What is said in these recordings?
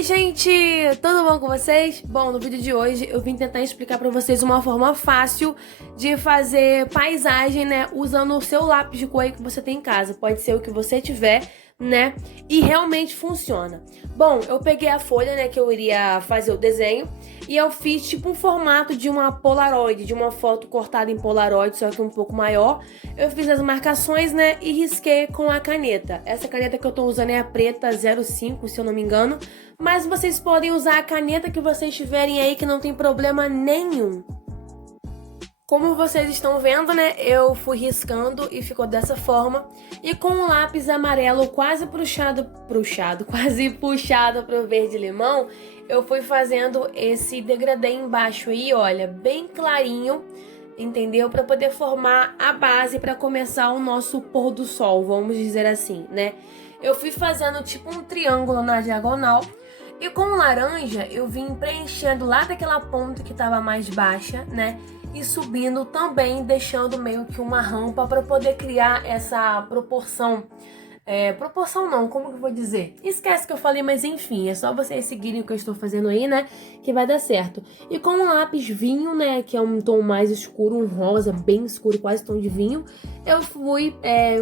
Oi gente, tudo bom com vocês? Bom, no vídeo de hoje eu vim tentar explicar pra vocês uma forma fácil de fazer paisagem, né, usando o seu lápis de cor aí que você tem em casa. Pode ser o que você tiver, né, e realmente funciona. Bom, eu peguei a folha, né, que eu iria fazer o desenho e eu fiz tipo um formato de uma Polaroid, de uma foto cortada em Polaroid, só que um pouco maior. Eu fiz as marcações, né, e risquei com a caneta. Essa caneta que eu tô usando é a preta 05, se eu não me engano. Mas vocês podem usar a caneta que vocês tiverem aí, que não tem problema nenhum. Como vocês estão vendo, né, eu fui riscando e ficou dessa forma. E com o lápis amarelo quase quase puxado pro verde-limão, eu fui fazendo esse degradê embaixo aí, olha, bem clarinho, entendeu? Para poder formar a base para começar o nosso pôr do sol, vamos dizer assim, né? Eu fui fazendo tipo um triângulo na diagonal. E com o laranja, eu vim preenchendo lá daquela ponta que estava mais baixa, né? E subindo também, deixando meio que uma rampa para poder criar essa proporção. Proporção não, como que eu vou dizer? Esquece que eu falei, mas enfim, é só vocês seguirem o que eu estou fazendo aí, né? Que vai dar certo. E com o lápis vinho, né? Que é um tom mais escuro, um rosa bem escuro, quase tom de vinho. Eu fui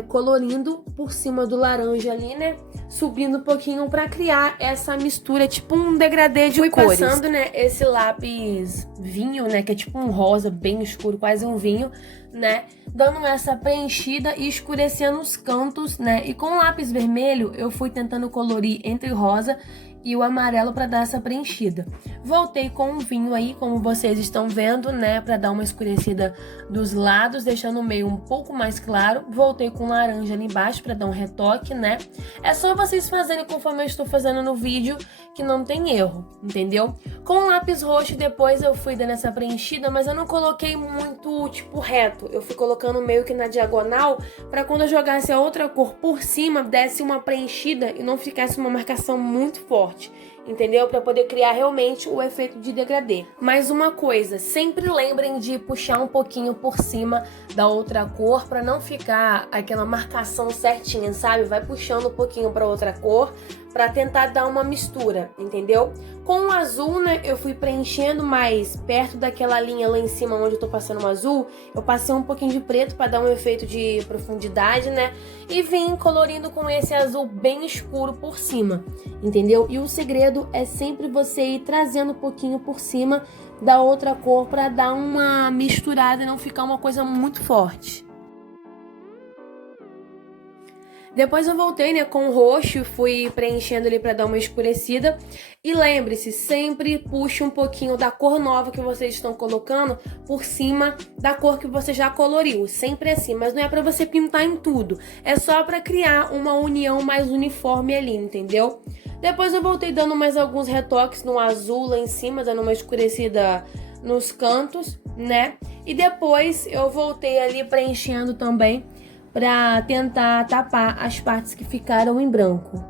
colorindo por cima do laranja ali, né? Subindo um pouquinho pra criar essa mistura, tipo um degradê de cores. Fui passando, né, esse lápis vinho, né, que é tipo um rosa bem escuro, quase um vinho, né, dando essa preenchida e escurecendo os cantos, né, e com o lápis vermelho eu fui tentando colorir entre o rosa e o amarelo para dar essa preenchida. Voltei com o vinho aí, como vocês estão vendo, né, para dar uma escurecida dos lados, deixando o meio um pouco mais claro. Voltei com laranja ali embaixo para dar um retoque, né. É só vocês fazerem conforme eu estou fazendo no vídeo, que não tem erro, entendeu? Com o lápis roxo depois eu fui dando essa preenchida, mas eu não coloquei muito, tipo, reto. Eu fui colocando meio que na diagonal, para quando eu jogasse a outra cor por cima, desse uma preenchida e não ficasse uma marcação muito forte, entendeu? Para poder criar realmente o efeito de degradê. Mais uma coisa, sempre lembrem de puxar um pouquinho por cima da outra cor para não ficar aquela marcação certinha, sabe? Vai puxando um pouquinho para outra cor para tentar dar uma mistura, entendeu? Com o azul, né, eu fui preenchendo mais perto daquela linha lá em cima onde eu tô passando o azul, eu passei um pouquinho de preto para dar um efeito de profundidade, né? E vim colorindo com esse azul bem escuro por cima, entendeu? E o segredo é sempre você ir trazendo um pouquinho por cima da outra cor para dar uma misturada e não ficar uma coisa muito forte. Depois eu voltei, né, com o roxo, fui preenchendo ali para dar uma escurecida. E lembre-se, sempre puxe um pouquinho da cor nova que vocês estão colocando por cima da cor que você já coloriu. Sempre assim, mas não é para você pintar em tudo. É só para criar uma união mais uniforme ali, entendeu? Depois eu voltei dando mais alguns retoques no azul lá em cima, dando uma escurecida nos cantos, né? E depois eu voltei ali preenchendo também para tentar tapar as partes que ficaram em branco.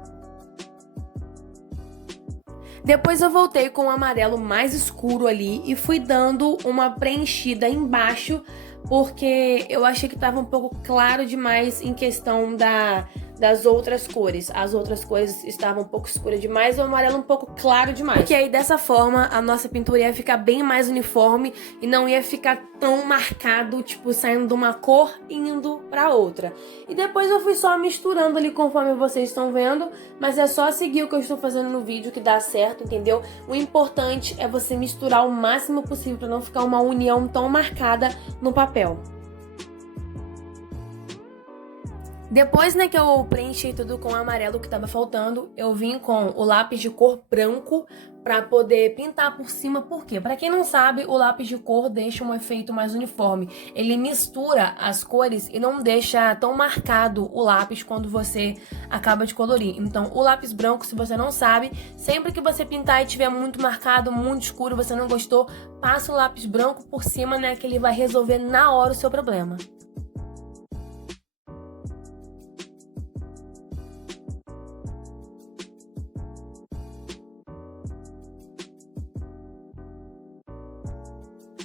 Depois eu voltei com o amarelo mais escuro ali e fui dando uma preenchida embaixo, porque eu achei que estava um pouco claro demais em questão das outras cores. As outras cores estavam um pouco escuras demais e o amarelo um pouco claro demais. Porque aí dessa forma a nossa pintura ia ficar bem mais uniforme e não ia ficar tão marcado, tipo, saindo de uma cor e indo pra outra. E depois eu fui só misturando ali conforme vocês estão vendo, mas é só seguir o que eu estou fazendo no vídeo que dá certo, entendeu? O importante é você misturar o máximo possível para não ficar uma união tão marcada no papel. Depois, né, que eu preenchi tudo com o amarelo que tava faltando, eu vim com o lápis de cor branco pra poder pintar por cima. Por quê? Pra quem não sabe, o lápis de cor deixa um efeito mais uniforme. Ele mistura as cores e não deixa tão marcado o lápis quando você acaba de colorir. Então, o lápis branco, se você não sabe, sempre que você pintar e tiver muito marcado, muito escuro, você não gostou, passa o lápis branco por cima, né, que ele vai resolver na hora o seu problema.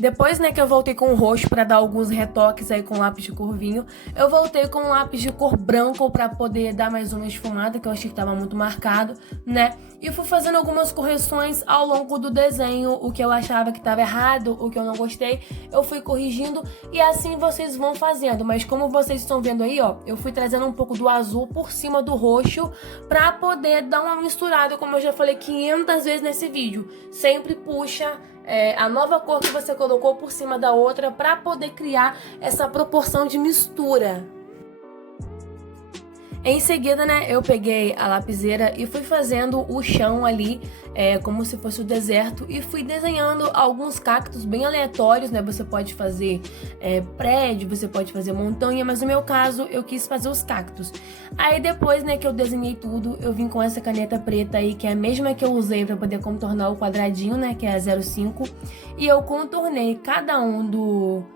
Depois, né, que eu voltei com o roxo pra dar alguns retoques aí com lápis de cor vinho, eu voltei com um lápis de cor branco pra poder dar mais uma esfumada, que eu achei que tava muito marcado, né? E fui fazendo algumas correções ao longo do desenho, o que eu achava que tava errado, o que eu não gostei, eu fui corrigindo e assim vocês vão fazendo. Mas como vocês estão vendo aí, ó, eu fui trazendo um pouco do azul por cima do roxo pra poder dar uma misturada, como eu já falei 500 vezes nesse vídeo. Sempre puxa a nova cor que você colocou por cima da outra para poder criar essa proporção de mistura. Em seguida, né, eu peguei a lapiseira e fui fazendo o chão ali, como se fosse o deserto, e fui desenhando alguns cactos bem aleatórios, né? Você pode fazer prédio, você pode fazer montanha, mas no meu caso eu quis fazer os cactos. Aí depois, né, que eu desenhei tudo, eu vim com essa caneta preta aí, que é a mesma que eu usei para poder contornar o quadradinho, né, que é a 05, e eu contornei cada um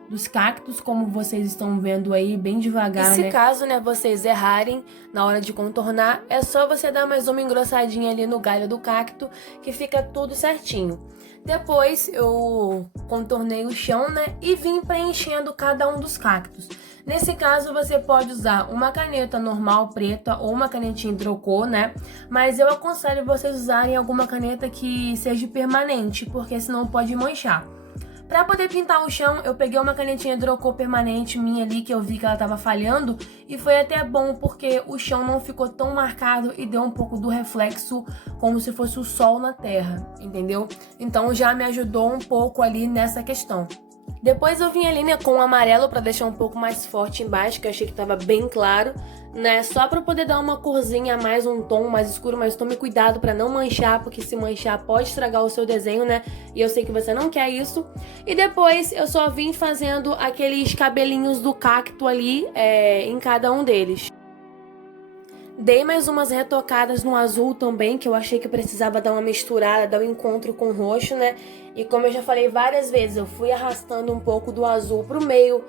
dos cactos, como vocês estão vendo aí, bem devagar, né? E se caso, né, vocês errarem na hora de contornar, é só você dar mais uma engrossadinha ali no galho do cacto, que fica tudo certinho. Depois eu contornei o chão, né, e vim preenchendo cada um dos cactos. Nesse caso, você pode usar uma caneta normal preta ou uma canetinha hidrocor, né? Mas eu aconselho vocês usarem alguma caneta que seja permanente, porque senão pode manchar. Pra poder pintar o chão, eu peguei uma canetinha hidrocor permanente minha ali, que eu vi que ela tava falhando, e foi até bom porque o chão não ficou tão marcado e deu um pouco do reflexo como se fosse o sol na terra, entendeu? Então já me ajudou um pouco ali nessa questão. Depois eu vim ali, né, com o amarelo pra deixar um pouco mais forte embaixo, que eu achei que tava bem claro, né, só pra poder dar uma corzinha a mais, um tom mais escuro, mas tome cuidado pra não manchar, porque se manchar pode estragar o seu desenho, né, e eu sei que você não quer isso. E depois eu só vim fazendo aqueles cabelinhos do cacto ali, em cada um deles. Dei mais umas retocadas no azul também, que eu achei que precisava dar uma misturada, dar um encontro com o roxo, né? E como eu já falei várias vezes, eu fui arrastando um pouco do azul pro meio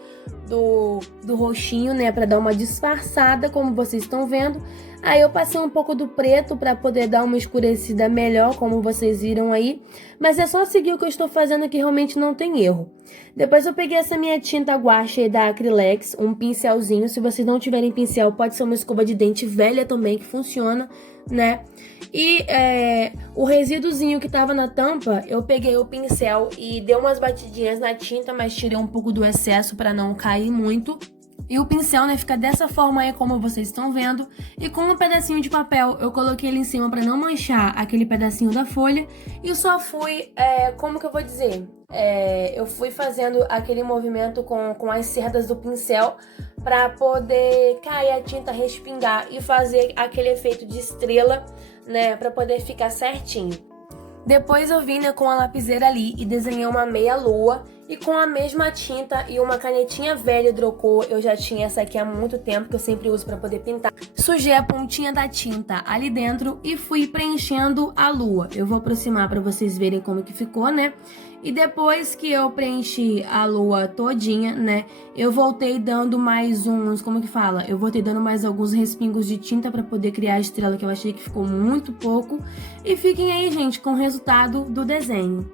do roxinho, né? Pra dar uma disfarçada, como vocês estão vendo. Aí eu passei um pouco do preto pra poder dar uma escurecida melhor, como vocês viram aí. Mas é só seguir o que eu estou fazendo que realmente não tem erro. Depois eu peguei essa minha tinta guache da Acrylex, um pincelzinho. Se vocês não tiverem pincel, pode ser uma escova de dente velha também, que funciona, né? E o resíduozinho que tava na tampa, eu peguei o pincel e dei umas batidinhas na tinta, mas tirei um pouco do excesso para não cair muito. E o pincel, né, fica dessa forma aí, como vocês estão vendo. E com um pedacinho de papel, eu coloquei ele em cima para não manchar aquele pedacinho da folha. E só fui, como que eu vou dizer? Eu fui fazendo aquele movimento com as cerdas do pincel para poder cair a tinta, respingar e fazer aquele efeito de estrela, né, para poder ficar certinho. Depois eu vim, né, com a lapiseira ali e desenhei uma meia lua. E com a mesma tinta e uma canetinha velha hidrocor, eu já tinha essa aqui há muito tempo, que eu sempre uso para poder pintar. Sujei a pontinha da tinta ali dentro e fui preenchendo a lua. Eu vou aproximar para vocês verem como que ficou, né? E depois que eu preenchi a lua todinha, né, eu voltei dando mais uns, como que fala? Eu voltei dando mais alguns respingos de tinta para poder criar a estrela, que eu achei que ficou muito pouco. E fiquem aí, gente, com o resultado do desenho.